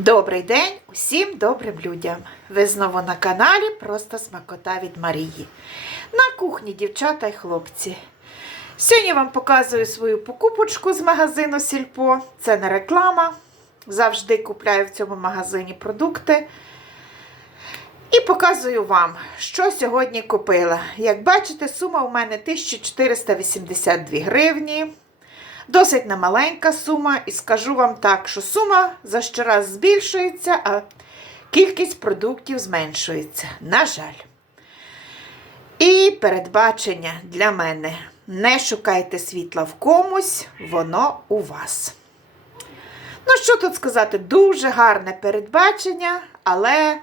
Добрий день усім добрим людям! Ви знову на каналі Просто Смакота від Марії. На кухні, дівчата і хлопці. Сьогодні вам показую свою покупочку з магазину Сільпо. Це не реклама. Завжди купляю в цьому магазині продукти. І показую вам, що сьогодні купила. Як бачите, сума у мене 1482 гривні. Досить немаленька сума, і скажу вам так, що сума за щораз збільшується, а кількість продуктів зменшується. На жаль. І передбачення для мене. Не шукайте світла в комусь, воно у вас. Ну, що тут сказати, дуже гарне передбачення, але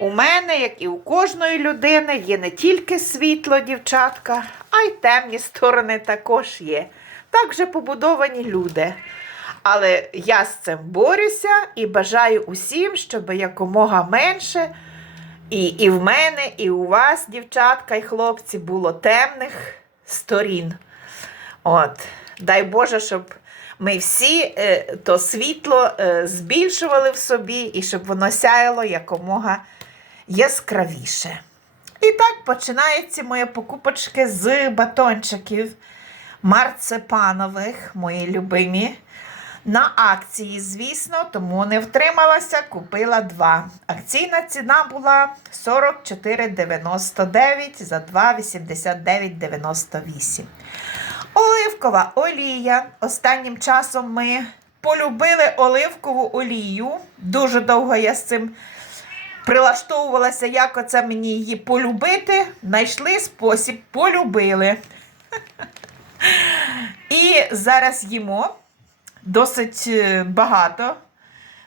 у мене, як і у кожної людини, є не тільки світло, дівчатка, а й темні сторони також є. Так вже побудовані люди. Але я з цим борюся і бажаю усім, щоб якомога менше і, і в мене, і у вас, дівчатка і хлопці, було темних сторін. От. Дай Боже, щоб ми всі е, то світло е, збільшували в собі і щоб воно сяяло якомога яскравіше. І так починаються мої покупочки з батончиків марципанових, мої любимі. На акції, звісно, тому не втрималася, купила два. Акційна ціна була 44,99 за 2,89,98. Оливкова олія. Останнім часом ми полюбили оливкову олію. Дуже довго я з цим прилаштовувалася, як оце мені її полюбити. Знайшли спосіб, полюбили. Зараз їмо досить е, багато.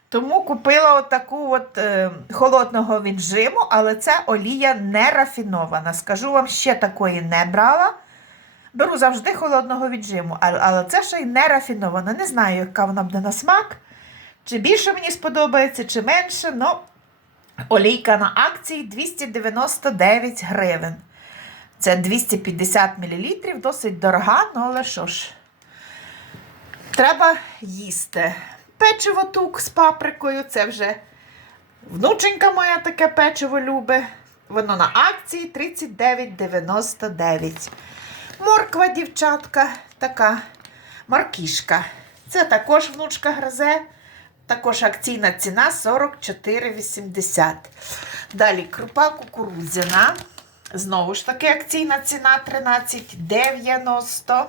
Тому купила отаку от е, холодного віджиму, але це олія не рафінована. Скажу вам, ще такої не брала. Беру завжди холодного віджиму, але, це ще й не рафінована. Не знаю, яка вона буде на смак. Чи більше мені сподобається, чи менше. Ну, олійка на акції 299 гривень. Це 250 мл, досить дорога, ну але що ж, треба їсти. Печиво тук з паприкою, це вже внученька моя таке печиво любить. Воно на акції 39,99. Морква, дівчатка, така маркішка. Це також внучка гризе. Також акційна ціна 44,80. Далі крупа кукурудзяна. Знову ж таки, акційна ціна 13,90.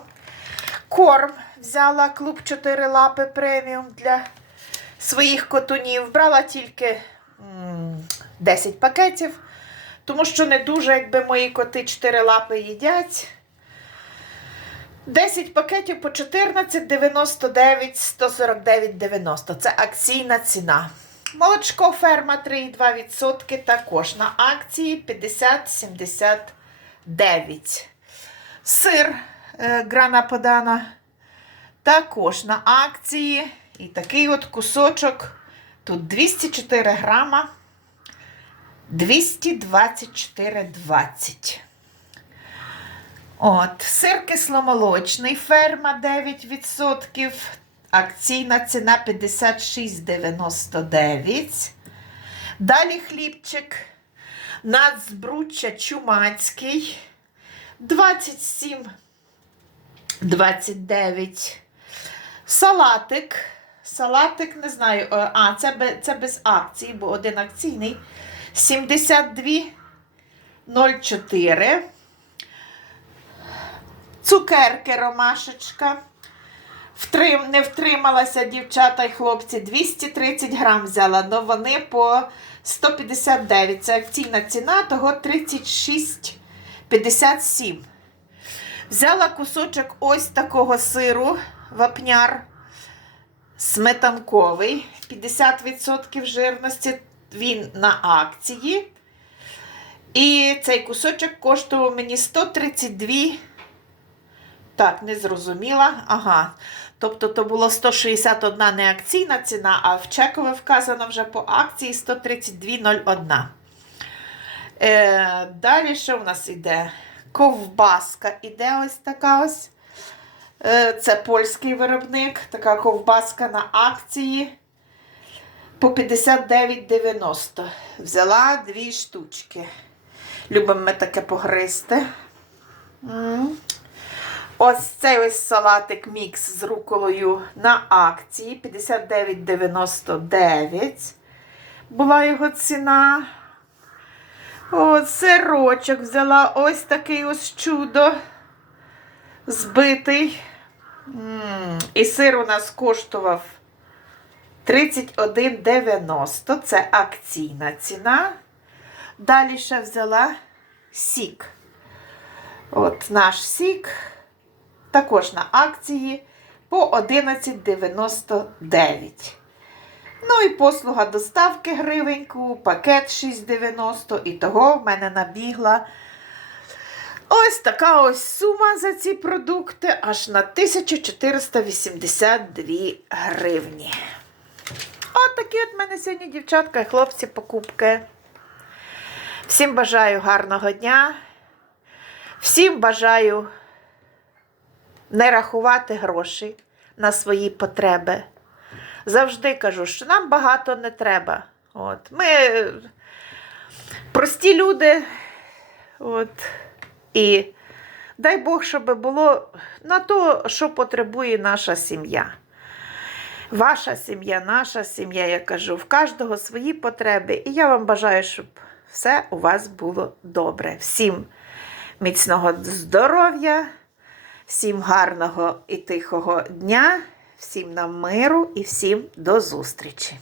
Корм взяла клуб 4 лапи преміум для своїх котунів. Брала тільки 10 пакетів, тому що не дуже, якби мої коти 4 лапи їдять. 10 пакетів по 14,99, 149,90. Це акційна ціна. Молочко ферма 3,2% також на акції 50,79. Сир грана подана також на акції. І такий от кусочок. Тут 204 грама. 224,20. От, сир кисломолочний, ферма 9%. Акційна ціна 56,99. Далі хлібчик. Нацбруччя чумацький. 27,29. Салатик. Салатик, не знаю. е, А, це, це без акції, бо один акційний. 72,04. Цукерки ромашечка. Втрим, не втрималася дівчата і хлопці. 230 грам взяла, але вони по 159. Це акційна ціна, того 36,57. Взяла кусочок ось такого сиру вапняр сметанковий. 50% жирності. Він на акції. І цей кусочок коштував мені 132. Так, не зрозуміла. Ага. Тобто то було 161 не акційна ціна, а в чекове вказано вже по акції 132,01. Е, далі що в нас іде? Ковбаска іде ось така ось. Е, це польський виробник. Така ковбаска на акції. по 59,90. Взяла дві штучки. Любимо ми таке погристи. Ось цей ось салатик мікс з руколою на акції 59,99. Була його ціна. От сирочок взяла ось такий ось чудо. Збитий. М, І сир у нас коштував 31,90. Це акційна ціна. Далі ще взяла сік. От наш сік. Також на акції по 11,99. Ну і послуга доставки гривеньку, пакет 6,90. І того в мене набігла ось така ось сума за ці продукти аж на 1482 гривні. От такі от в мене сьогодні дівчатка і хлопці покупки. Всім бажаю гарного дня. Всім бажаю не рахувати гроші на свої потреби. Завжди кажу, що нам багато не треба. От. Ми е, прості люди. От. І дай Бог, щоб було на то, що потребує наша сім'я. Ваша сім'я, наша сім'я, я кажу, в кожного свої потреби. І я вам бажаю, щоб все у вас було добре. Всім міцного здоров'я, всім гарного і тихого дня, всім нам миру і всім до зустрічі!